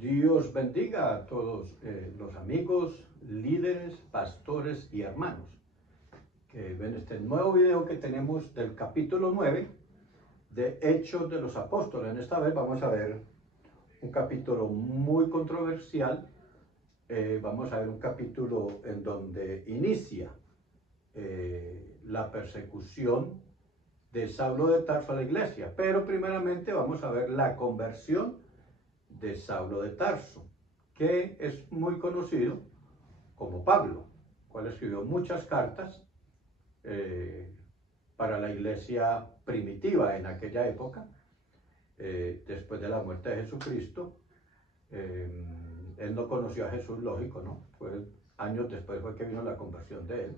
Dios bendiga a todos los amigos, líderes, pastores y hermanos que ven este nuevo video que tenemos del capítulo 9 de Hechos de los Apóstoles. En esta vez vamos a ver un capítulo muy controversial. Vamos a ver un capítulo en donde inicia la persecución de Saulo de Tarso a la iglesia. Pero primeramente vamos a ver la conversión de Saulo de Tarso, que es muy conocido como Pablo, cual escribió muchas cartas para la iglesia primitiva en aquella época, después de la muerte de Jesucristo. Él no conoció a Jesús, lógico, ¿no? Años después fue que vino la conversión de él.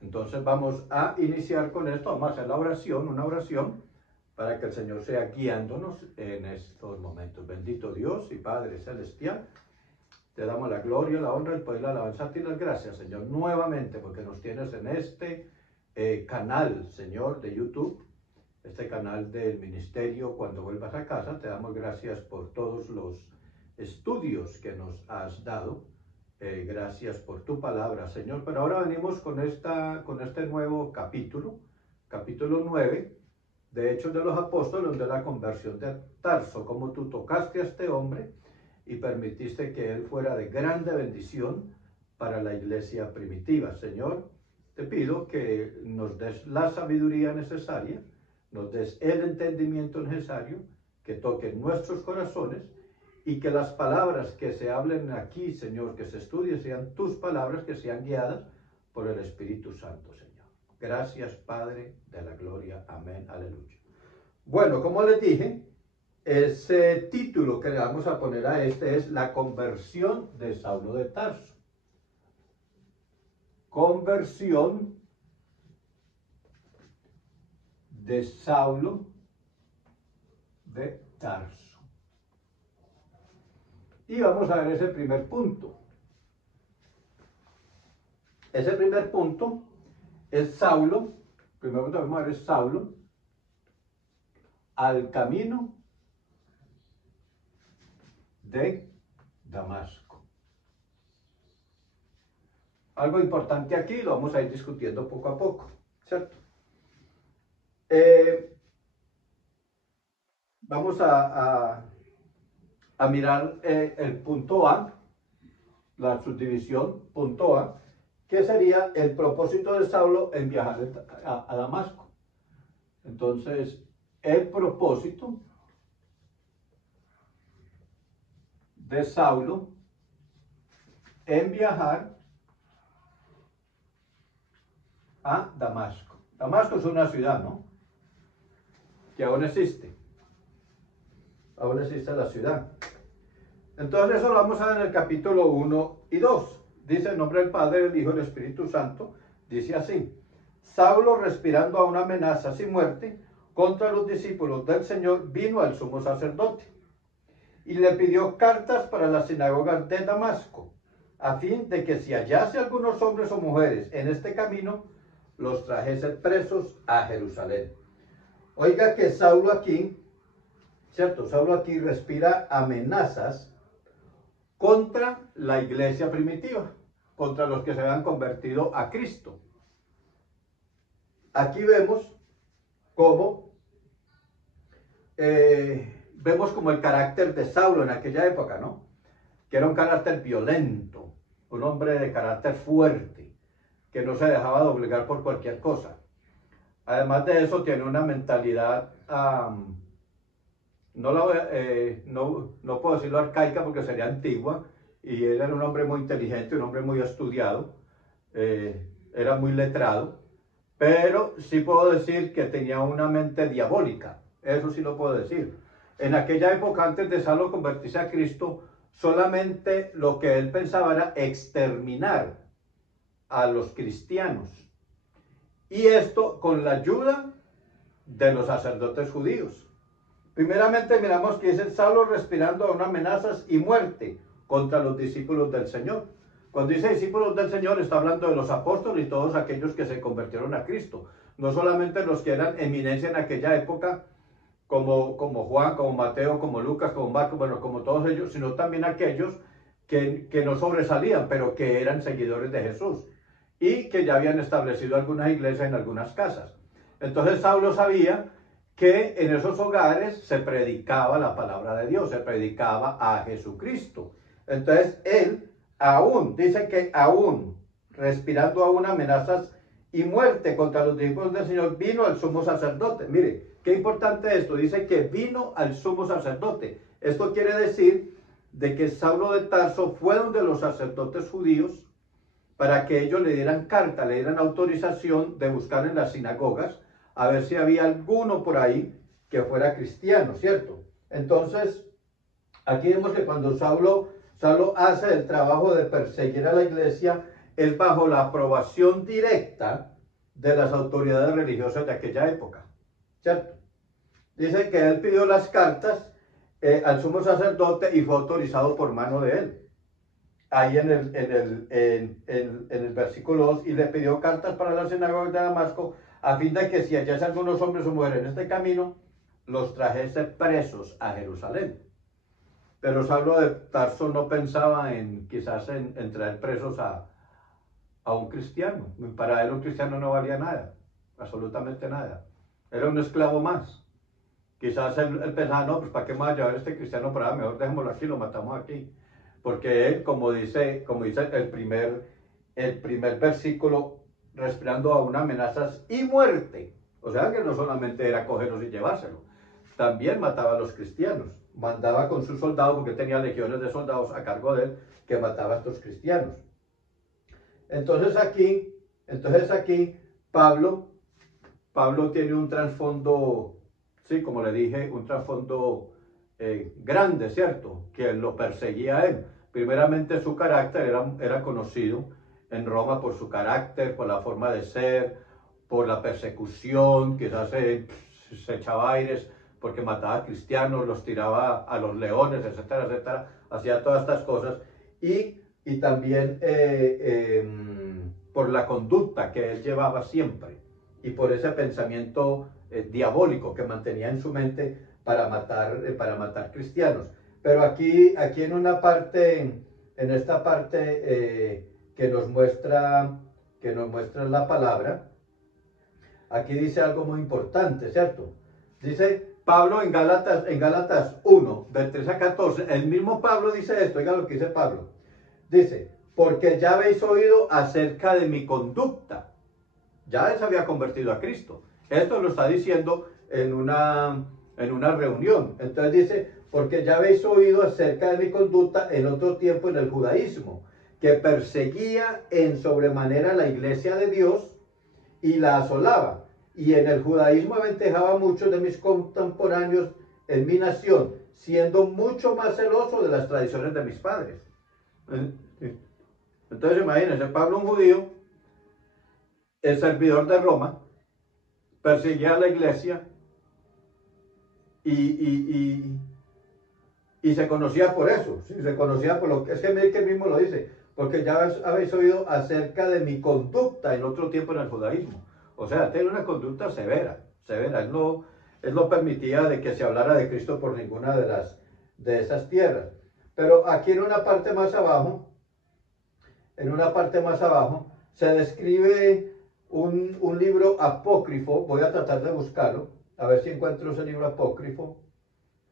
Entonces vamos a iniciar con esto, vamos a hacer la oración, una oración, para que el Señor sea guiándonos en estos momentos. Bendito Dios y Padre Celestial, te damos la gloria, la honra, el poder, la alabanza y las gracias, Señor, nuevamente, porque nos tienes en este canal, Señor, de YouTube, este canal del ministerio Cuando Vuelvas a Casa. Te damos gracias por todos los estudios que nos has dado. Gracias por tu palabra, Señor. Pero ahora venimos con este nuevo capítulo 9, de Hechos de los Apóstoles, donde la conversión de Tarso, como tú tocaste a este hombre y permitiste que él fuera de grande bendición para la iglesia primitiva. Señor, te pido que nos des la sabiduría necesaria, nos des el entendimiento necesario, que toque nuestros corazones y que las palabras que se hablen aquí, Señor, que se estudien, sean tus palabras, que sean guiadas por el Espíritu Santo, Señor. Gracias, Padre de la gloria. Amén. Aleluya. Bueno, como les dije, ese título que le vamos a poner a este es la conversión de Saulo de Tarso. Conversión de Saulo de Tarso. Y vamos a ver ese primer punto. Ese primer punto es Saulo. Primero que vamos a ver es Saulo al camino de Damasco. Algo importante aquí, lo vamos a ir discutiendo poco a poco, ¿cierto? Vamos a mirar el punto A, la subdivisión, punto A, que sería el propósito de Saulo en viajar a Damasco. Entonces, el propósito de Saulo en viajar a Damasco. Damasco es una ciudad, ¿no? Que aún existe. Aún existe la ciudad. Entonces eso lo vamos a ver en el capítulo 1 y 2. Dice en nombre del Padre, del Hijo y del Espíritu Santo. Dice así: Saulo, respirando aún amenazas y muerte contra los discípulos del Señor, vino al sumo sacerdote y le pidió cartas para las sinagogas de Damasco, a fin de que si hallase algunos hombres o mujeres en este camino, los trajese presos a Jerusalén. Oiga que Saulo aquí, ¿cierto? Saulo aquí respira amenazas contra la iglesia primitiva, contra los que se habían convertido a Cristo. Aquí vemos cómo el carácter de Saulo en aquella época, ¿no? Que era un carácter violento, un hombre de carácter fuerte, que no se dejaba doblegar por cualquier cosa. Además de eso, tiene una mentalidad, no puedo decirlo arcaica porque sería antigua, y él era un hombre muy inteligente, un hombre muy estudiado, era muy letrado, pero sí puedo decir que tenía una mente diabólica, eso sí lo puedo decir. En aquella época, antes de Saulo convertirse a Cristo, solamente lo que él pensaba era exterminar a los cristianos. Y esto con la ayuda de los sacerdotes judíos. Primeramente miramos que dice Saulo respirando aún amenazas y muerte contra los discípulos del Señor. Cuando dice discípulos del Señor, está hablando de los apóstoles y todos aquellos que se convirtieron a Cristo. No solamente los que eran eminencia en aquella época como Juan, como Mateo, como Lucas, como Marcos, bueno, como todos ellos, sino también aquellos que no sobresalían, pero que eran seguidores de Jesús y que ya habían establecido algunas iglesias en algunas casas. Entonces Saulo sabía que en esos hogares se predicaba la palabra de Dios, se predicaba a Jesucristo. Entonces él aún, dice que aún, respirando aún amenazas y muerte contra los discípulos del Señor, vino al sumo sacerdote. Mire, qué importante esto, dice que vino al sumo sacerdote. Esto quiere decir de que Saulo de Tarso fue donde los sacerdotes judíos para que ellos le dieran carta, le dieran autorización de buscar en las sinagogas a ver si había alguno por ahí que fuera cristiano, ¿cierto? Entonces, aquí vemos que cuando Saulo hace el trabajo de perseguir a la iglesia, es bajo la aprobación directa de las autoridades religiosas de aquella época, ¿cierto? Dice que él pidió las cartas al sumo sacerdote y fue autorizado por mano de él. Ahí en el versículo 2, y le pidió cartas para la sinagoga de Damasco, a fin de que si hallase algunos hombres o mujeres en este camino, los trajese presos a Jerusalén. Pero Saulo de Tarso no pensaba quizás en traer presos a un cristiano. Para él un cristiano no valía nada, absolutamente nada. Era un esclavo más. Quizás él pensaba, no, pues ¿para qué me va a llevar este cristiano para allá? Mejor dejémoslo aquí, lo matamos aquí. Porque él, como dice el primer versículo, respirando aún amenazas y muerte. O sea que no solamente era cogerlos y llevárselo, también mataba a los cristianos. Mandaba con sus soldados, porque tenía legiones de soldados a cargo de él, que mataba a estos cristianos. Entonces aquí Pablo tiene un trasfondo, sí, como le dije, un trasfondo grande, ¿cierto? Que lo perseguía a él. Primeramente su carácter era conocido en Roma por su carácter, por la forma de ser, por la persecución, quizás se echaba aires porque mataba a cristianos, los tiraba a los leones, etcétera, etcétera, hacía todas estas cosas. Y también por la conducta que él llevaba siempre y por ese pensamiento diabólico que mantenía en su mente para matar cristianos. Pero aquí en una parte, en esta parte que nos muestra la palabra, aquí dice algo muy importante, ¿cierto? Dice Pablo en Gálatas 1, del 13 a 14, el mismo Pablo dice esto, oiga lo que dice Pablo. Dice, porque ya habéis oído acerca de mi conducta. Ya él se había convertido a Cristo. Esto lo está diciendo en una reunión. Entonces dice, porque ya habéis oído acerca de mi conducta en otro tiempo en el judaísmo, que perseguía en sobremanera la iglesia de Dios y la asolaba. Y en el judaísmo aventajaba a muchos de mis contemporáneos en mi nación, siendo mucho más celoso de las tradiciones de mis padres. Entonces imagínense, Pablo, un judío, el servidor de Roma, perseguía a la iglesia y se conocía por eso, ¿sí? Se conocía por lo que es que él mismo lo dice, porque ya habéis oído acerca de mi conducta en otro tiempo en el judaísmo. O sea, tiene una conducta severa. Él no permitía de que se hablara de Cristo por ninguna de esas tierras. Pero aquí en una parte más abajo, se describe un libro apócrifo. Voy a tratar de buscarlo, a ver si encuentro ese libro apócrifo,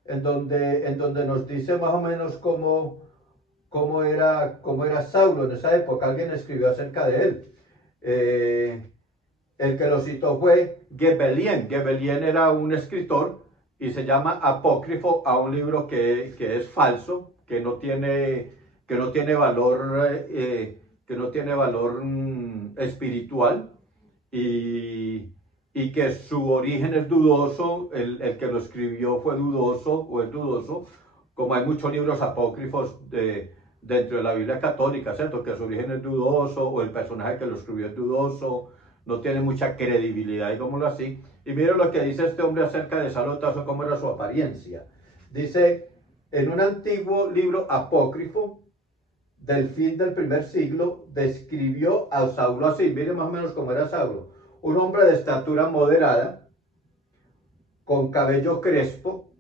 en donde nos dice más o menos cómo era Saulo en esa época. Alguien escribió acerca de él. El que lo citó fue Gebelien. Gebelien era un escritor y se llama apócrifo a un libro que es falso, que no tiene valor, espiritual, y que su origen es dudoso. El que lo escribió fue dudoso o es dudoso, como hay muchos libros apócrifos dentro de la Biblia católica, ¿cierto? Que su origen es dudoso, o el personaje que lo escribió es dudoso, no tiene mucha credibilidad, digámoslo así. Y miren lo que dice este hombre acerca de Saulo de Tarso, cómo era su apariencia. Dice, en un antiguo libro apócrifo del fin del primer siglo, describió a Saulo así. Miren más o menos cómo era Saulo: un hombre de estatura moderada, con cabello crespo,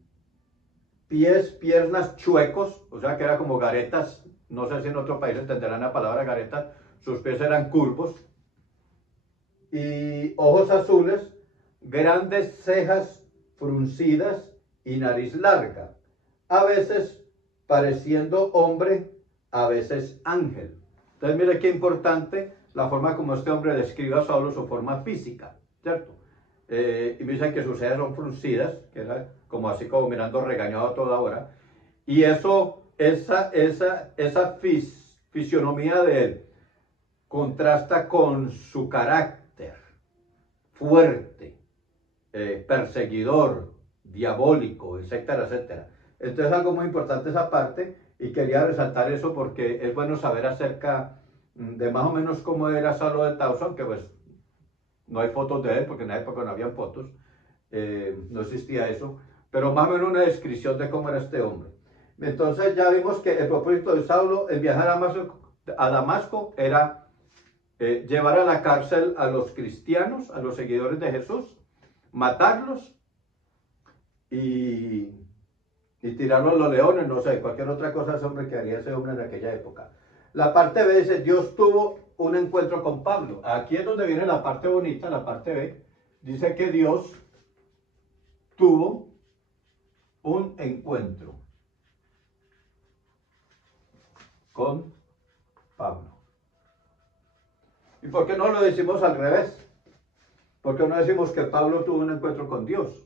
pies, piernas chuecos, o sea que era como garetas, no sé si en otro país entenderán la palabra garetas, sus pies eran curvos, y ojos azules, grandes cejas fruncidas y nariz larga, a veces pareciendo hombre, a veces ángel. Entonces mire qué importante la forma como este hombre describe a Saulo, su forma física, ¿cierto? Y me dicen que sus cejas son fruncidas, que era como así como mirando regañado a toda hora, y eso, esa fisionomía de él contrasta con su carácter fuerte, perseguidor, diabólico, etcétera, etcétera. Entonces algo muy importante esa parte y quería resaltar eso porque es bueno saber acerca de más o menos cómo era Saulo de Tarso, aunque pues no hay fotos de él porque en la época no habían fotos, no existía eso, pero más o menos una descripción de cómo era este hombre. Entonces ya vimos que el propósito de Saulo en viajar a Damasco era llevar a la cárcel a los cristianos, a los seguidores de Jesús, matarlos y tirarlos a los leones, no sé, cualquier otra cosa ese hombre que haría ese hombre en aquella época. La parte B dice, Dios tuvo un encuentro con Pablo. Aquí es donde viene la parte bonita, la parte B. Dice que Dios tuvo un encuentro con Pablo. ¿Y por qué no lo decimos al revés? ¿Por qué no decimos que Pablo tuvo un encuentro con Dios?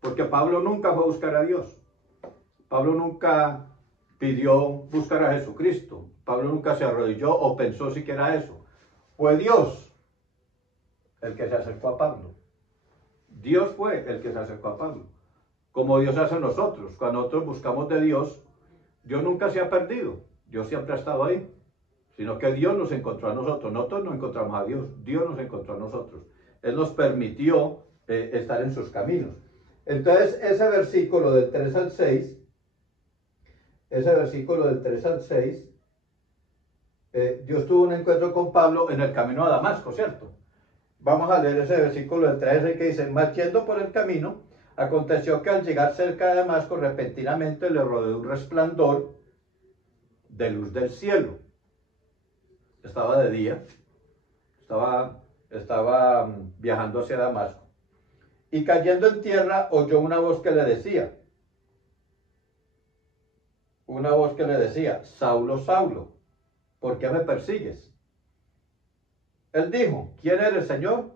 Porque Pablo nunca fue a buscar a Dios. Pablo nunca pidió buscar a Jesucristo. Pablo nunca se arrodilló o pensó siquiera eso. Fue Dios el que se acercó a Pablo. Dios fue el que se acercó a Pablo. Como Dios hace a nosotros. Cuando nosotros buscamos de Dios, Dios nunca se ha perdido. Dios siempre ha estado ahí. Sino que Dios nos encontró a nosotros. Nosotros no encontramos a Dios. Dios nos encontró a nosotros. Él nos permitió estar en sus caminos. Entonces, ese versículo del 3 al 6, Dios tuvo un encuentro con Pablo en el camino a Damasco, ¿cierto? Vamos a leer ese versículo del 13 que dice, mas yendo por el camino, aconteció que al llegar cerca de Damasco, repentinamente le rodeó un resplandor de luz del cielo. Estaba de día, estaba viajando hacia Damasco. Y cayendo en tierra, oyó una voz que le decía, Saulo, Saulo, ¿por qué me persigues? Él dijo, ¿quién eres, Señor?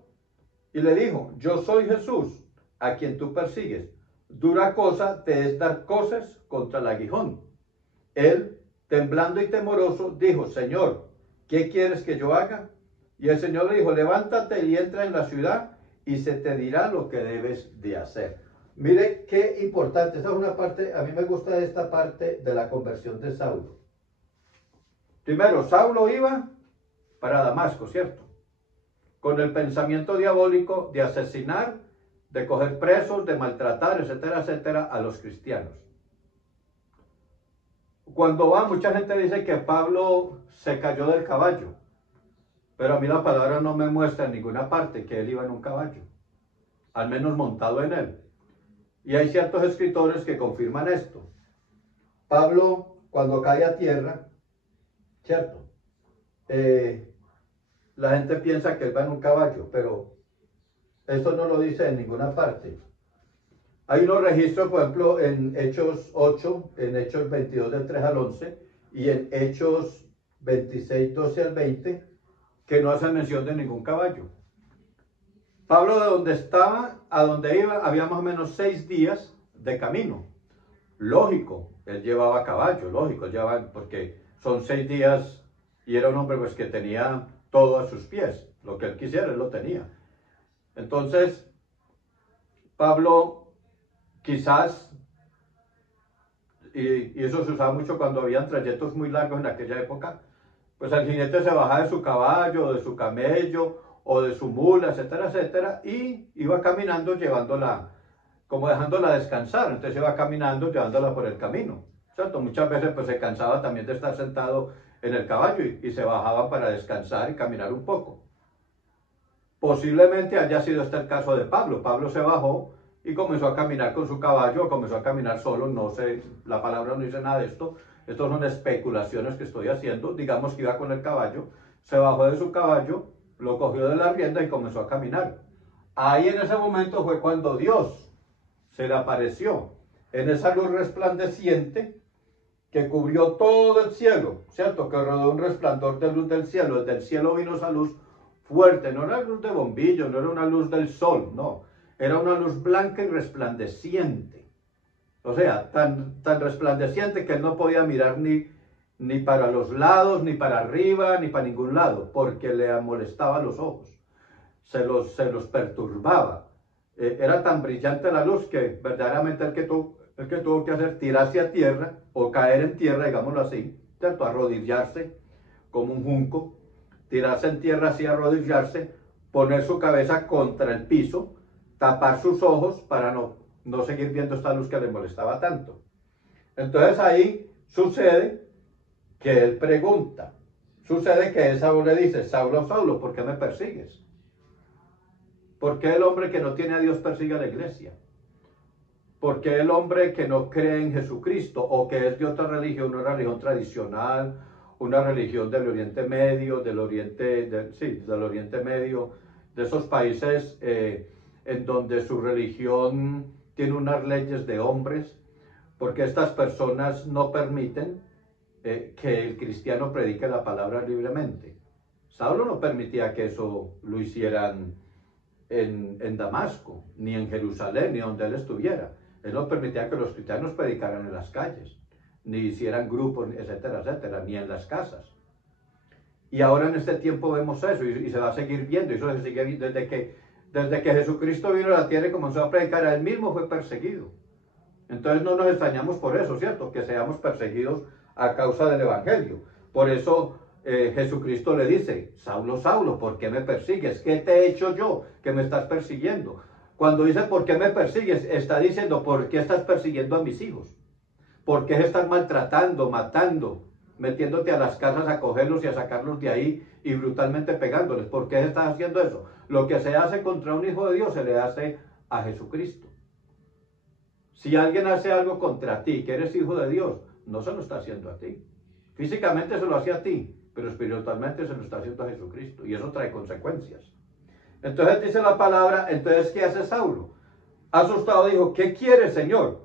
Y le dijo, yo soy Jesús, a quien tú persigues. Dura cosa te es dar cosas contra el aguijón. Él, temblando y temoroso, dijo, Señor, ¿qué quieres que yo haga? Y el Señor le dijo, levántate y entra en la ciudad y se te dirá lo que debes de hacer. Mire qué importante, esa es una parte, a mí me gusta esta parte de la conversión de Saulo. Primero, Saulo iba para Damasco, ¿cierto? Con el pensamiento diabólico de asesinar, de coger presos, de maltratar, etcétera, etcétera, a los cristianos. Cuando va, mucha gente dice que Pablo se cayó del caballo, pero a mí la palabra no me muestra en ninguna parte que él iba en un caballo, al menos montado en él. Y hay ciertos escritores que confirman esto. Pablo, cuando cae a tierra, ¿cierto? La gente piensa que él va en un caballo, pero esto no lo dice en ninguna parte. Hay unos registros, por ejemplo, en Hechos 8, en Hechos 22 del 3 al 11 y en Hechos 26, 12 al 20, que no hacen mención de ningún caballo. Pablo, de donde estaba a donde iba, había más o menos 6 días de camino. Lógico, él llevaba caballo, lógico, porque son 6 días y era un hombre pues que tenía todo a sus pies, lo que él quisiera, él lo tenía. Entonces, Pablo quizás, y eso se usaba mucho cuando habían trayectos muy largos en aquella época, pues el jinete se bajaba de su caballo, de su camello, o de su mula, etcétera, etcétera, y iba caminando llevándola, como dejándola descansar. Entonces iba caminando llevándola por el camino, ¿cierto? Muchas veces pues se cansaba también de estar sentado en el caballo y se bajaba para descansar y caminar un poco. Posiblemente haya sido este el caso de Pablo. Pablo se bajó y comenzó a caminar con su caballo, comenzó a caminar solo, no sé, la palabra no dice nada de esto, estas son especulaciones que estoy haciendo, digamos que iba con el caballo, se bajó de su caballo, lo cogió de la rienda y comenzó a caminar. Ahí en ese momento fue cuando Dios se le apareció, en esa luz resplandeciente que cubrió todo el cielo, ¿cierto? Que rodeó un resplandor de luz del cielo, desde el cielo vino esa luz fuerte, no era luz de bombillo, no era una luz del sol, no, era una luz blanca y resplandeciente. O sea, tan resplandeciente que él no podía mirar ni para los lados, ni para arriba, ni para ningún lado, porque le molestaba los ojos, se los perturbaba. Era tan brillante la luz que verdaderamente el que tuvo que hacer tirarse a tierra, o caer en tierra, digámoslo así, ¿cierto? Arrodillarse como un junco, tirarse en tierra así, arrodillarse, poner su cabeza contra el piso, tapar sus ojos para no seguir viendo esta luz que le molestaba tanto. Entonces ahí sucede que él pregunta, sucede que esa voz le dice, Saulo, Saulo, ¿por qué me persigues? ¿Por qué el hombre que no tiene a Dios persigue a la iglesia? ¿Por qué el hombre que no cree en Jesucristo o que es de otra religión, una religión tradicional, una religión del Oriente Medio, del Oriente Medio, de esos países en donde su religión tiene unas leyes de hombres, porque estas personas no permiten que el cristiano predique la palabra libremente? Saulo no permitía que eso lo hicieran en Damasco, ni en Jerusalén, ni donde él estuviera. Él no permitía que los cristianos predicaran en las calles, ni hicieran grupos, etcétera, etcétera, ni en las casas. Y ahora en este tiempo vemos eso, y se va a seguir viendo, y eso se sigue viendo desde que Jesucristo vino a la tierra y comenzó a predicar, él mismo fue perseguido. Entonces no nos extrañamos por eso, ¿cierto? Que seamos perseguidos a causa del Evangelio. Por eso Jesucristo le dice, Saulo, Saulo, ¿por qué me persigues? ¿Qué te he hecho yo que me estás persiguiendo? Cuando dice, ¿por qué me persigues? Está diciendo, ¿por qué estás persiguiendo a mis hijos? ¿Por qué estás maltratando, matando, metiéndote a las casas a cogerlos y a sacarlos de ahí y brutalmente pegándoles? ¿Por qué estás haciendo eso? Lo que se hace contra un hijo de Dios se le hace a Jesucristo. Si alguien hace algo contra ti, que eres hijo de Dios, no se lo está haciendo a ti. Físicamente se lo hace a ti, pero espiritualmente se lo está haciendo a Jesucristo. Y eso trae consecuencias. Entonces dice la palabra, entonces ¿qué hace Saulo? Asustado dijo, ¿qué quiere, Señor?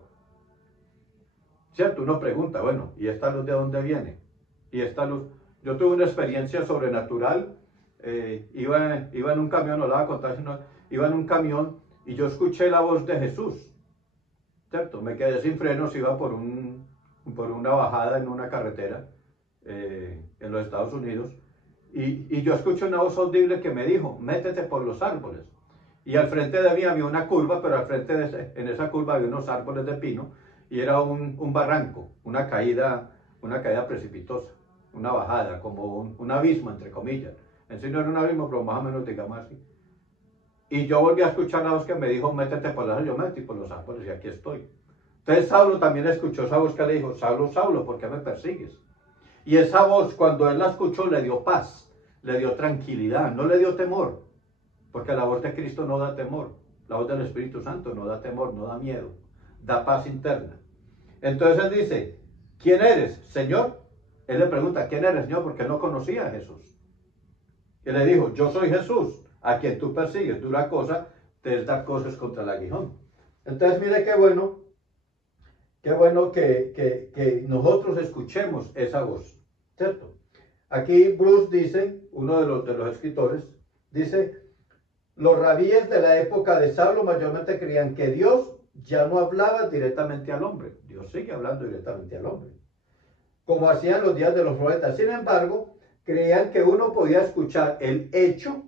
¿Cierto? Uno pregunta, bueno, ¿y esta luz de dónde viene? Y esta luz, yo tuve una experiencia sobrenatural, iba en un camión, no la voy a contar, sino iba en un camión y yo escuché la voz de Jesús, ¿cierto? Me quedé sin frenos, iba por una bajada en una carretera en los Estados Unidos, y yo escuché una voz audible que me dijo, métete por los árboles. Y al frente de mí había una curva, pero al frente en esa curva había unos árboles de pino, y era un barranco, una caída precipitosa, una bajada, como un abismo, entre comillas. En sí no era un abismo, pero más o menos digamos así. Y yo volví a escuchar la voz que me dijo, métete por los árboles. Yo me metí por los árboles y aquí estoy. Entonces Saulo también escuchó esa voz que le dijo, Saulo, Saulo, ¿por qué me persigues? Y esa voz, cuando él la escuchó, le dio paz, le dio tranquilidad, no le dio temor, porque la voz de Cristo no da temor, la voz del Espíritu Santo no da temor, no da miedo, da paz interna. Entonces él dice, ¿quién eres, Señor? Él le pregunta, ¿quién eres, Señor? Porque él no conocía a Jesús. Él le dijo, yo soy Jesús, a quien tú persigues, dura cosa te es dar cosas contra el aguijón. Entonces mire qué bueno que nosotros escuchemos esa voz, ¿cierto? Aquí Bruce dice, uno de los escritores, dice, los rabíes de la época de Saulo mayormente creían que Dios ya no hablaba directamente al hombre. Dios sigue hablando directamente al hombre, como hacían los días de los profetas. Sin embargo, creían que uno podía escuchar el eco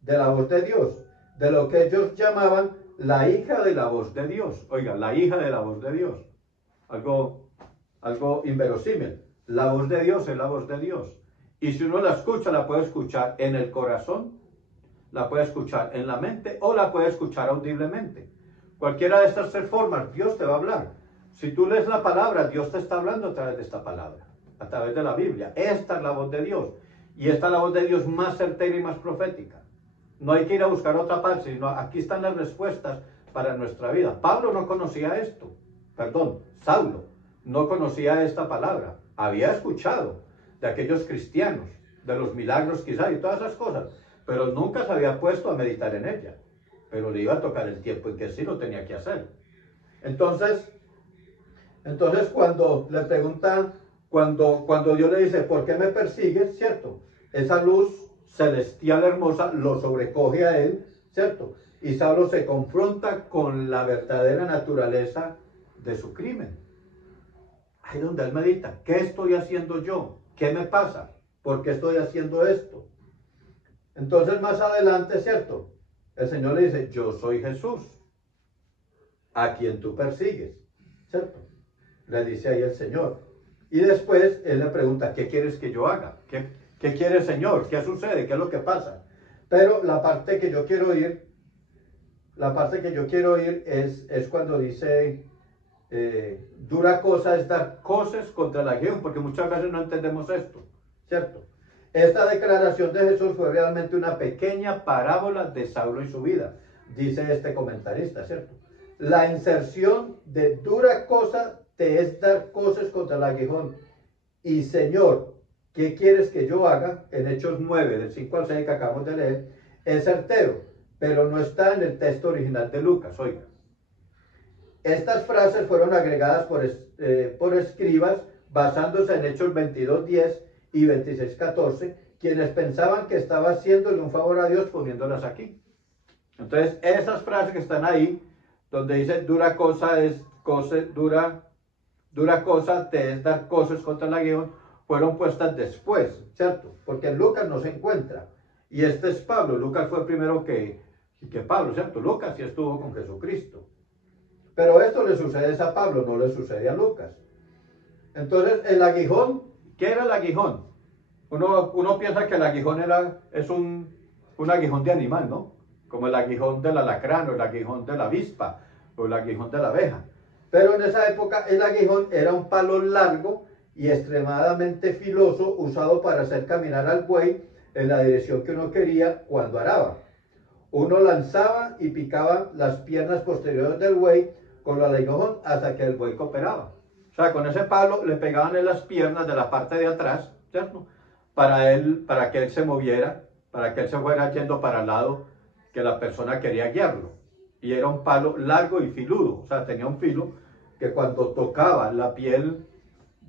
de la voz de Dios, de lo que ellos llamaban la hija de la voz de Dios. Oiga, la hija de la voz de Dios. Algo inverosímil. La voz de Dios es la voz de Dios. Y si uno la escucha, la puede escuchar en el corazón, la puede escuchar en la mente o la puede escuchar audiblemente. Cualquiera de estas tres formas, Dios te va a hablar. Si tú lees la palabra, Dios te está hablando a través de esta palabra, a través de la Biblia. Esta es la voz de Dios. Y esta es la voz de Dios más certera y más profética. No hay que ir a buscar otra parte, sino aquí están las respuestas para nuestra vida. Pablo no conocía esto, perdón, Saulo no conocía esta palabra. Había escuchado de aquellos cristianos, de los milagros quizás y todas esas cosas, pero nunca se había puesto a meditar en ella. Pero le iba a tocar el tiempo en que sí lo tenía que hacer. Entonces cuando le pregunta, cuando Dios le dice, ¿por qué me persigues? ¿Cierto? Esa luz celestial hermosa lo sobrecoge a él, ¿cierto? Y Saulo se confronta con la verdadera naturaleza de su crimen. Ahí es donde él medita, ¿qué estoy haciendo yo? ¿Qué me pasa? ¿Por qué estoy haciendo esto? Entonces más adelante, ¿cierto? El Señor le dice, yo soy Jesús, a quien tú persigues, ¿cierto? Le dice ahí el Señor. Y después él le pregunta, ¿qué quieres que yo haga? ¿Qué quiere el Señor? ¿Qué sucede? ¿Qué es lo que pasa? Pero la parte que yo quiero ir, es cuando dice, dura cosa es dar coces contra el aguijón, porque muchas veces no entendemos esto, ¿cierto? Esta declaración de Jesús fue realmente una pequeña parábola de Saulo y su vida, dice este comentarista, ¿cierto? La inserción de dura cosa te es dar coces contra el aguijón. Y Señor, ¿qué quieres que yo haga? En Hechos 9, del 5 al 6 que acabamos de leer, es certero, pero no está en el texto original de Lucas, oiga. Estas frases fueron agregadas por escribas basándose en Hechos 22:10 y 26:14, quienes pensaban que estaba haciéndole un favor a Dios poniéndolas aquí. Entonces, esas frases que están ahí, donde dice dura cosa te es dar cosas contra el aguijón, fueron puestas después, ¿cierto? Porque en Lucas no se encuentra. Y este es Pablo. Lucas fue primero que Pablo, ¿cierto? Lucas sí estuvo con Jesucristo. Pero esto le sucede a Pablo, no le sucede a Lucas. Entonces, el aguijón, ¿qué era el aguijón? Uno piensa que el aguijón es un aguijón de animal, ¿no? Como el aguijón del alacrán, o el aguijón de la avispa, o el aguijón de la abeja. Pero en esa época el aguijón era un palo largo y extremadamente filoso, usado para hacer caminar al buey en la dirección que uno quería cuando araba. Uno lanzaba y picaba las piernas posteriores del buey con el aguijón hasta que el buey cooperaba. O sea, con ese palo le pegaban en las piernas de la parte de atrás, ¿cierto? Para que él se moviera, para que él se fuera yendo para el lado que la persona quería guiarlo. Y era un palo largo y filudo, o sea, tenía un filo que cuando tocaba la piel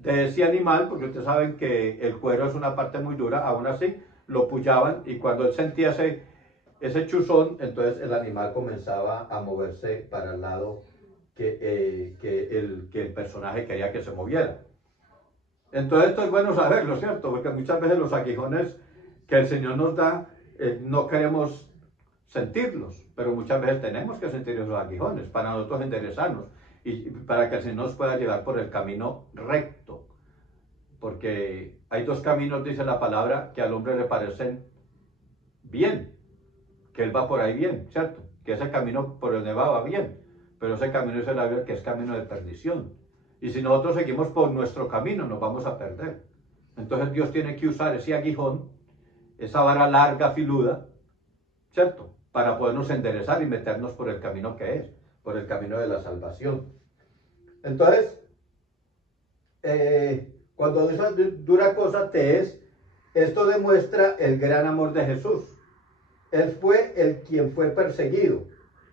de ese animal, porque ustedes saben que el cuero es una parte muy dura, aún así lo pullaban, y cuando él sentía ese chuzón, entonces el animal comenzaba a moverse para el lado que el personaje quería que se moviera. Entonces esto es bueno saberlo, ¿cierto? Porque muchas veces los aguijones que el Señor nos da, no queremos sentirlos, pero muchas veces tenemos que sentir esos aguijones para nosotros enderezarnos y para que el Señor nos pueda llevar por el camino recto. Porque hay dos caminos, dice la palabra, que al hombre le parecen bien, que él va por ahí bien, ¿cierto? Que ese camino por el Nevado va bien, pero ese camino es el que es camino de perdición. Y si nosotros seguimos por nuestro camino, nos vamos a perder. Entonces Dios tiene que usar ese aguijón, esa vara larga, filuda, ¿cierto? Para podernos enderezar y meternos por el camino que es, por el camino de la salvación. Entonces, cuando dice dura cosa te es, esto demuestra el gran amor de Jesús. Él fue quien fue perseguido,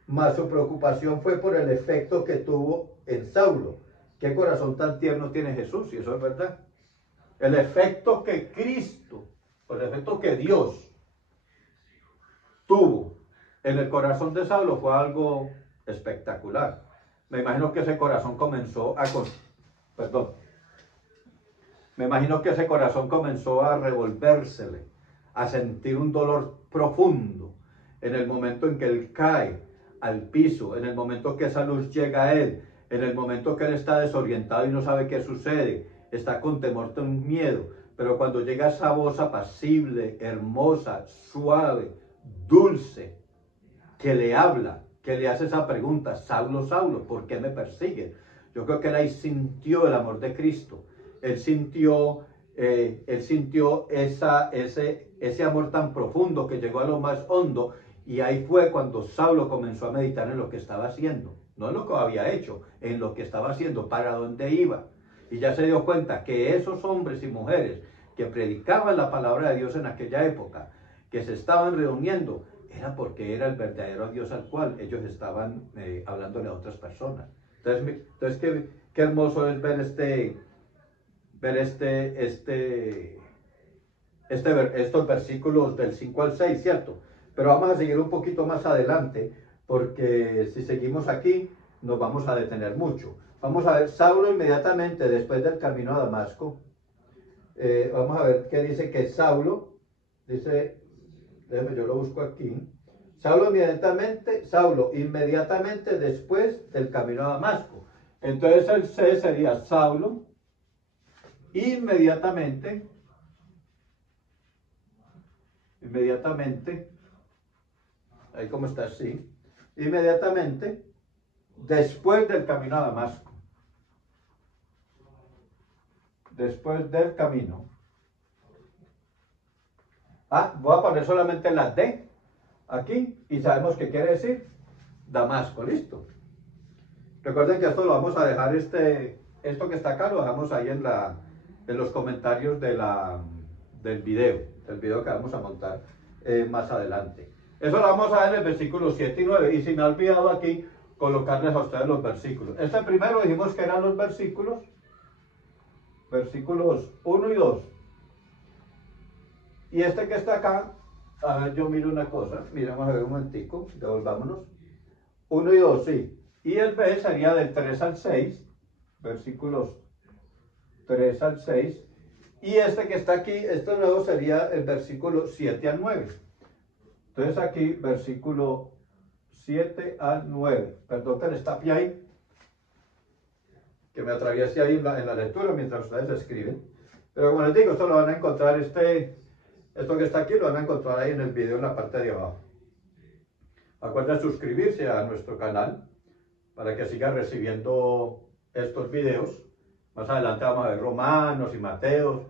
mas su preocupación fue por el efecto que tuvo en Saulo. Qué corazón tan tierno tiene Jesús, y eso es verdad. El efecto que Cristo, o el efecto que Dios tuvo en el corazón de Saulo fue algo espectacular. Me imagino que ese corazón comenzó a revolvérsele, a sentir un dolor profundo en el momento en que él cae al piso, en el momento que esa luz llega a él, en el momento que él está desorientado y no sabe qué sucede, está con temor, con miedo, pero cuando llega esa voz apacible, hermosa, suave, dulce, que le habla, que le hace esa pregunta, Saulo, Saulo, ¿por qué me persigues? Yo creo que él ahí sintió el amor de Cristo, él sintió ese amor tan profundo que llegó a lo más hondo, Y ahí fue cuando Saulo comenzó a meditar en lo que estaba haciendo, no en lo que había hecho, en lo que estaba haciendo, para dónde iba. Y ya se dio cuenta que esos hombres y mujeres que predicaban la palabra de Dios en aquella época, que se estaban reuniendo, era porque era el verdadero Dios al cual ellos estaban hablándole a otras personas. Entonces qué hermoso es ver estos versículos del 5 al 6, ¿cierto? Pero vamos a seguir un poquito más adelante, porque si seguimos aquí, nos vamos a detener mucho. Vamos a ver, Saulo inmediatamente después del camino a Damasco, vamos a ver qué dice que Saulo, dice, déjeme, yo lo busco aquí. Saulo inmediatamente después del camino a Damasco. Entonces el C sería Saulo inmediatamente, ahí como está así, inmediatamente después del camino a Damasco. Después del camino. Voy a poner solamente la D aquí y sabemos qué quiere decir Damasco, listo. Recuerden que esto lo vamos a dejar, esto que está acá lo dejamos ahí en los comentarios del video que vamos a montar más adelante. Eso lo vamos a ver en el versículo 7 y 9, y si me ha olvidado aquí colocarles a ustedes los versículos. Este primero dijimos que eran los versículos 1 y 2. Y este que está acá, a ver, yo miro una cosa, miramos a ver un momentico, devolvámonos. 1 y 2, sí. Y el B sería del 3 al 6, versículos 3 al 6. Y este que está aquí, este nuevo sería el versículo 7 al 9. Entonces aquí, versículo 7 al 9. Perdón que les tape ahí, que me atraviese ahí en la lectura mientras ustedes escriben. Pero como les digo, esto lo van a encontrar, esto que está aquí lo van a encontrar ahí en el video en la parte de abajo. Acuérdense suscribirse a nuestro canal para que sigan recibiendo estos videos. Más adelante vamos a ver Romanos y Mateos.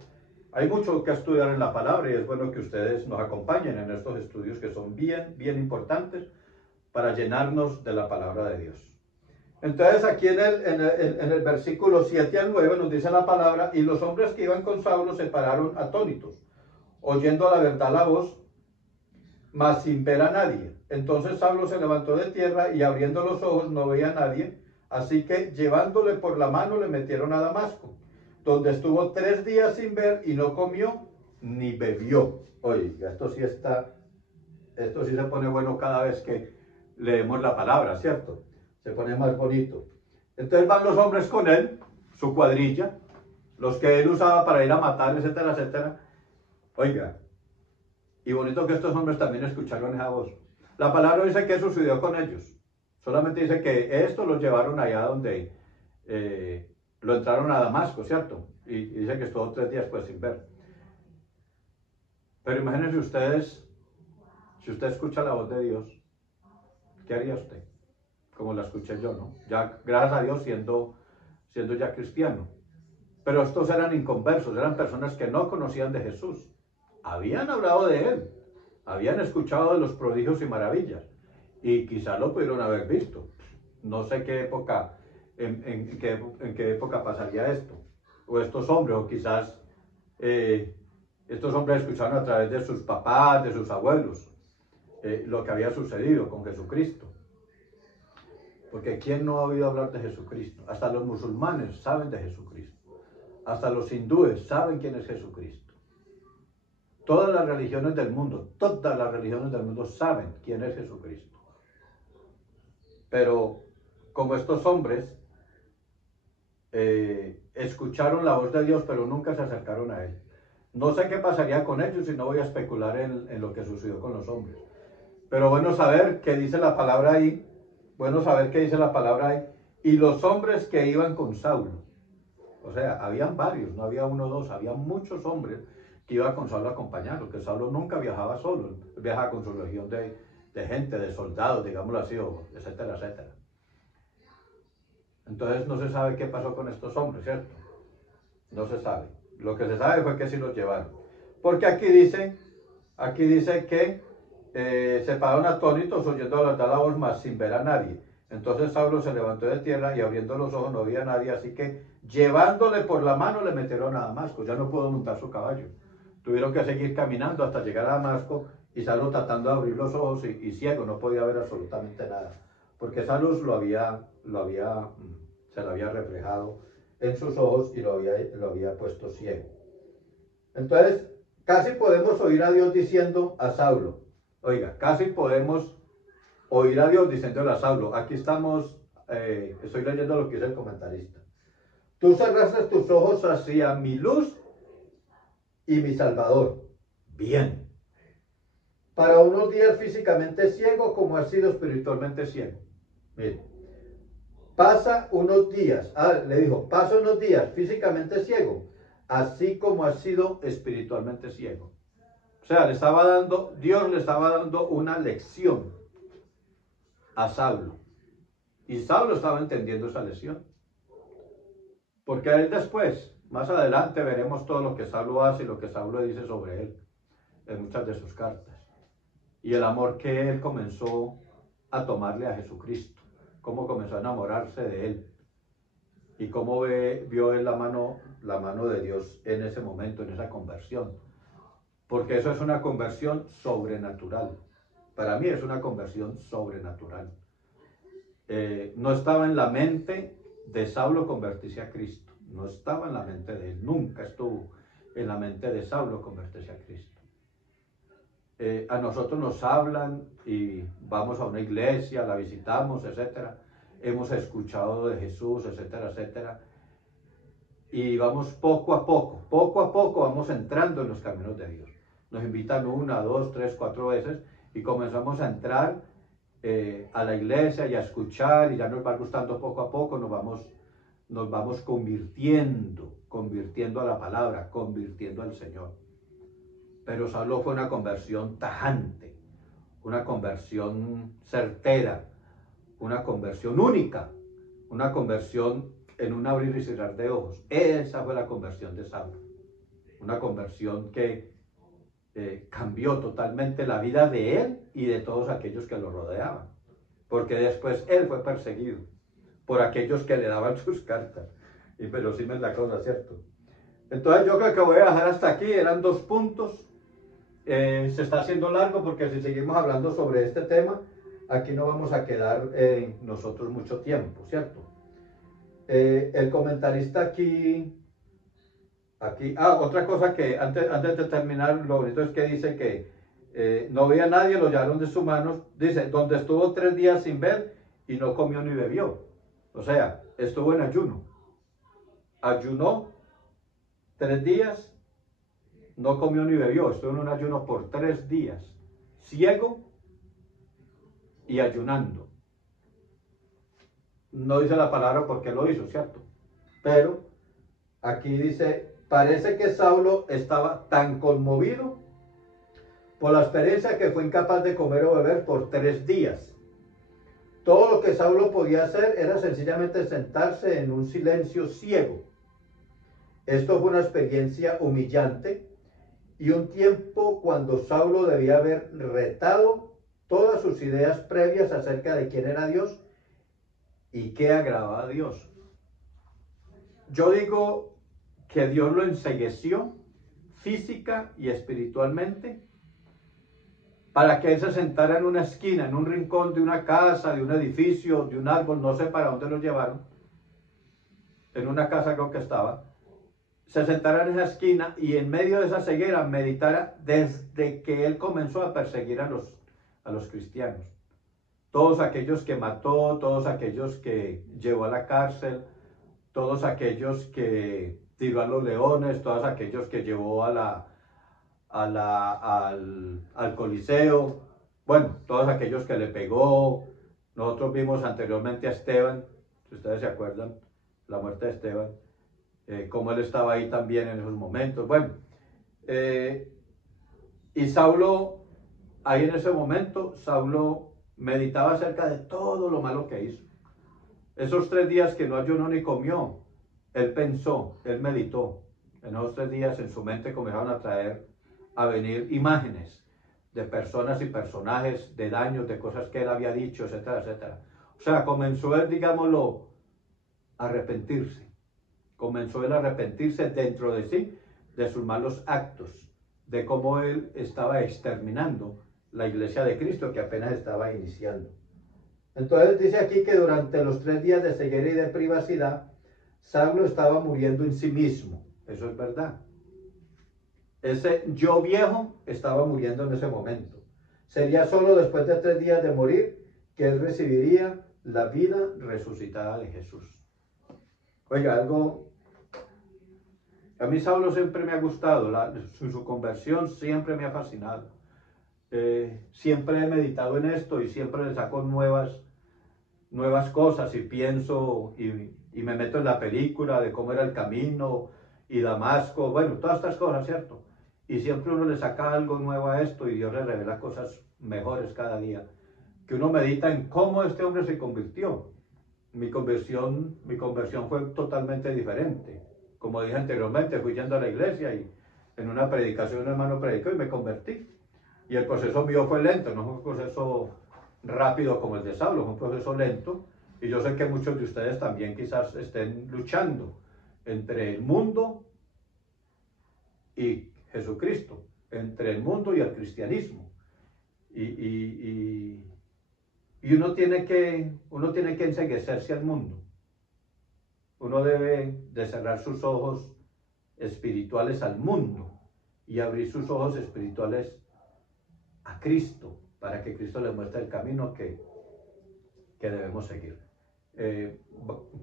Hay mucho que estudiar en la palabra y es bueno que ustedes nos acompañen en estos estudios que son bien importantes para llenarnos de la palabra de Dios. Entonces aquí en el versículo 7 al 9 nos dice la palabra: y los hombres que iban con Saulo se pararon atónitos, oyendo a la verdad la voz, mas sin ver a nadie. Entonces Saulo se levantó de tierra y abriendo los ojos no veía a nadie, así que llevándole por la mano le metieron a Damasco, donde estuvo 3 días sin ver y no comió ni bebió. Oye, esto sí se pone bueno cada vez que leemos la palabra, ¿cierto? Se pone más bonito. Entonces van los hombres con él, su cuadrilla, los que él usaba para ir a matar, etcétera, etcétera. Oiga, y bonito que estos hombres también escucharon esa voz. La palabra dice que sucedió con ellos. Solamente dice que esto los llevaron allá donde lo entraron a Damasco, ¿cierto? Y dice que estuvo 3 días pues sin ver. Pero imagínense ustedes, si usted escucha la voz de Dios, ¿qué haría usted? Como la escuché yo, ¿no? Ya, gracias a Dios, siendo ya cristiano. Pero estos eran inconversos, eran personas que no conocían de Jesús. Habían hablado de Él, habían escuchado de los prodigios y maravillas, y quizás lo pudieron haber visto. No sé qué época, en qué época pasaría esto. O estos hombres, o quizás estos hombres escucharon a través de sus papás, de sus abuelos, lo que había sucedido con Jesucristo. Porque ¿quién no ha oído hablar de Jesucristo? Hasta los musulmanes saben de Jesucristo. Hasta los hindúes saben quién es Jesucristo. Todas las religiones del mundo saben quién es Jesucristo. Pero como estos hombres escucharon la voz de Dios, pero nunca se acercaron a Él. No sé qué pasaría con ellos y no voy a especular en lo que sucedió con los hombres. Pero bueno saber qué dice la palabra ahí. Y los hombres que iban con Saulo. O sea, habían varios, no había uno o dos, había muchos hombres que iban con Saulo a acompañarlo, que Saulo nunca viajaba solo, él viajaba con su legión de gente, de soldados, digámoslo así, etcétera, etcétera. Entonces no se sabe qué pasó con estos hombres, ¿cierto? No se sabe. Lo que se sabe fue que sí los llevaron. Porque aquí dice que se pararon atónitos oyendo la voz, mas sin ver a nadie. Entonces Saulo se levantó de tierra y abriendo los ojos no veía a nadie, así que llevándole por la mano le metieron a Damasco. Ya no pudo montar su caballo. Tuvieron que seguir caminando hasta llegar a Damasco y Saulo tratando de abrir los ojos y ciego, no podía ver absolutamente nada. Porque esa luz se lo había reflejado en sus ojos y lo había puesto ciego. Entonces, casi podemos oír a Dios diciendo a Saulo, oiga, casi podemos oír a Dios diciéndole a Saulo, aquí estamos, estoy leyendo lo que dice el comentarista. Tú cerraste tus ojos hacia mi luz y mi Salvador. Bien. Para unos días físicamente ciego como has sido espiritualmente ciego. Mire. Pasa unos días, le dijo, pasa unos días físicamente ciego, así como has sido espiritualmente ciego. O sea, Dios le estaba dando una lección a Saulo. Y Saulo estaba entendiendo esa lección. Porque él después, más adelante, veremos todo lo que Saulo hace y lo que Saulo dice sobre él en muchas de sus cartas. Y el amor que él comenzó a tomarle a Jesucristo. Cómo comenzó a enamorarse de él. Y cómo vio él la mano de Dios en ese momento, en esa conversión. Porque eso es una conversión sobrenatural. Para mí es una conversión sobrenatural. No estaba en la mente de Saulo convertirse a Cristo. No estaba en la mente de él. Nunca estuvo en la mente de Saulo convertirse a Cristo. A nosotros nos hablan y vamos a una iglesia, la visitamos, etcétera. Hemos escuchado de Jesús, etcétera, etcétera. Y vamos poco a poco vamos entrando en los caminos de Dios. Nos invitan 1, 2, 3, 4 veces y comenzamos a entrar a la iglesia y a escuchar y ya nos va gustando poco a poco, nos vamos convirtiendo a la palabra, convirtiendo al Señor. Pero Saulo fue una conversión tajante, una conversión certera, una conversión única, una conversión en un abrir y cerrar de ojos. Esa fue la conversión de Saulo. Una conversión que cambió totalmente la vida de él y de todos aquellos que lo rodeaban. Porque después él fue perseguido por aquellos que le daban sus cartas. Y pero sí me es la cosa, ¿cierto? Entonces yo creo que voy a dejar hasta aquí. Eran 2 puntos. Se está haciendo largo porque si seguimos hablando sobre este tema, aquí no vamos a quedar nosotros mucho tiempo, ¿cierto? El comentarista aquí, otra cosa que antes de terminar, lo bonito es que dice que no veía a nadie, lo llevaron de sus manos, dice, donde estuvo 3 días sin ver y no comió ni bebió. O sea, estuvo en ayuno. Ayunó 3 días, no comió ni bebió, estuvo en un ayuno por 3 días, ciego y ayunando. No dice la palabra por qué lo hizo, ¿cierto? Pero aquí dice, parece que Saulo estaba tan conmovido por la experiencia que fue incapaz de comer o beber por 3 días. Todo lo que Saulo podía hacer era sencillamente sentarse en un silencio ciego. Esto fue una experiencia humillante y un tiempo cuando Saulo debía haber retado todas sus ideas previas acerca de quién era Dios y qué agradaba a Dios. Yo digo que Dios lo encegueció física y espiritualmente para que él se sentara en una esquina, en un rincón de una casa, de un edificio, de un árbol, no sé para dónde lo llevaron, en una casa creo que estaba, se sentara en esa esquina y en medio de esa ceguera meditara desde que él comenzó a perseguir a los cristianos. Todos aquellos que mató, todos aquellos que llevó a la cárcel, todos aquellos que tiró a los leones, todos aquellos que llevó al Coliseo, bueno, todos aquellos que le pegó. Nosotros vimos anteriormente a Esteban, si ustedes se acuerdan, la muerte de Esteban, cómo él estaba ahí también en esos momentos. Bueno, y Saulo, ahí en ese momento, Saulo meditaba acerca de todo lo malo que hizo. Esos 3 días que no ayunó ni comió, él pensó, él meditó. En esos 3 días en su mente comenzaron a venir imágenes de personas y personajes, de daños, de cosas que él había dicho, etcétera, etcétera. O sea, comenzó él, digámoslo, a arrepentirse. Comenzó él a arrepentirse dentro de sí, de sus malos actos, de cómo él estaba exterminando la iglesia de Cristo que apenas estaba iniciando. Entonces dice aquí que durante los 3 días de ceguera y de privacidad, Saulo estaba muriendo en sí mismo. Eso es verdad. Ese yo viejo estaba muriendo en ese momento. Sería solo después de 3 días de morir que él recibiría la vida resucitada de Jesús. Oiga, algo... A mí Saulo siempre me ha gustado, su conversión siempre me ha fascinado. Siempre he meditado en esto y siempre le saco nuevas cosas y pienso y me meto en la película de cómo era el camino y Damasco, bueno, todas estas cosas, ¿cierto? Y siempre uno le saca algo nuevo a esto y Dios le revela cosas mejores cada día. Que uno medita en cómo este hombre se convirtió. Mi conversión fue totalmente diferente. Como dije anteriormente, fui yendo a la iglesia y en una predicación un hermano predicó y me convertí. Y el proceso mío fue lento, no fue un proceso rápido como el de Saulo, fue un proceso lento. Y yo sé que muchos de ustedes también quizás estén luchando entre el mundo y Jesucristo, entre el mundo y el cristianismo. Y uno tiene que enceguecerse al mundo. Uno debe de cerrar sus ojos espirituales al mundo y abrir sus ojos espirituales a Cristo, para que Cristo le muestre el camino que debemos seguir.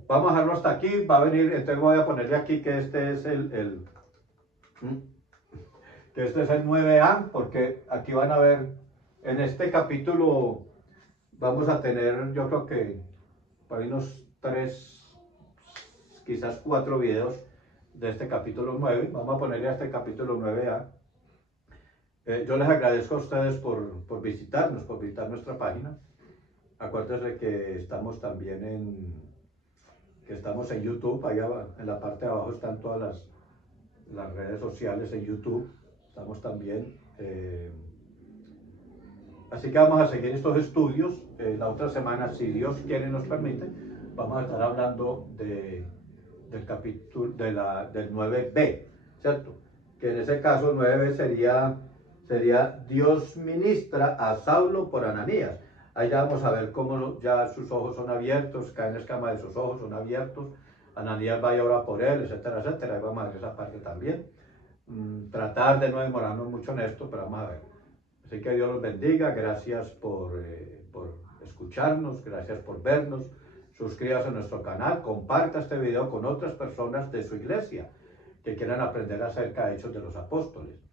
Vamos a dejarlo hasta aquí, va a venir, entonces voy a ponerle aquí que este es el 9a, porque aquí van a ver, en este capítulo vamos a tener, yo creo que por ahí unos 3, quizás 4 videos de este capítulo 9, vamos a ponerle a este capítulo 9a. Yo les agradezco a ustedes por visitarnos, por visitar nuestra página. Acuérdense que estamos también en YouTube, allá en la parte de abajo están todas las redes sociales en YouTube. Estamos también. Así que vamos a seguir estos estudios. La otra semana, si Dios quiere y nos permite, vamos a estar hablando del capítulo del 9b, ¿cierto? Que en ese caso 9b sería Dios ministra a Saulo por Ananías. Ahí ya vamos a ver cómo ya sus ojos son abiertos, caen escamas de sus ojos, son abiertos. Ananías va y ora por él, etcétera, etcétera. Ahí vamos a ver esa parte también. Tratar de no demorarnos mucho en esto, pero vamos a ver. Así que Dios los bendiga. Gracias por escucharnos, gracias por vernos. Suscríbase a nuestro canal, comparta este video con otras personas de su iglesia que quieran aprender acerca de Hechos de los Apóstoles.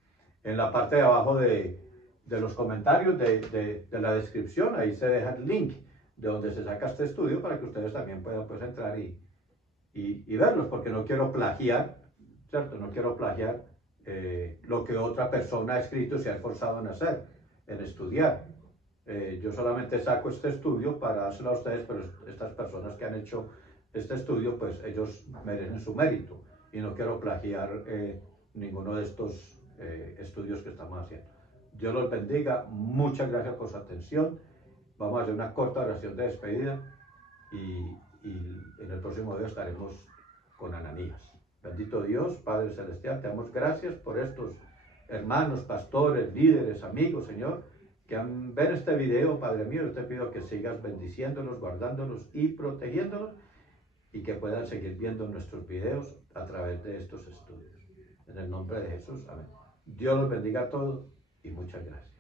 En la parte de abajo de los comentarios de la descripción, ahí se deja el link de donde se saca este estudio para que ustedes también puedan pues, entrar y verlos, porque no quiero plagiar, ¿cierto? No quiero plagiar lo que otra persona ha escrito y se ha esforzado en hacer, en estudiar. Yo solamente saco este estudio para dárselo a ustedes, pero estas personas que han hecho este estudio, pues ellos merecen su mérito y no quiero plagiar ninguno de estos estudios que estamos haciendo. Dios los bendiga, muchas gracias por su atención. Vamos a hacer una corta oración de despedida y en el próximo video estaremos con Ananías. Bendito Dios, Padre Celestial, te damos gracias por estos hermanos, pastores, líderes, amigos, Señor, que ven este video, Padre mío. Yo te pido que sigas bendiciéndolos, guardándolos y protegiéndolos y que puedan seguir viendo nuestros videos a través de estos estudios. En el nombre de Jesús, amén. Dios los bendiga a todos y muchas gracias.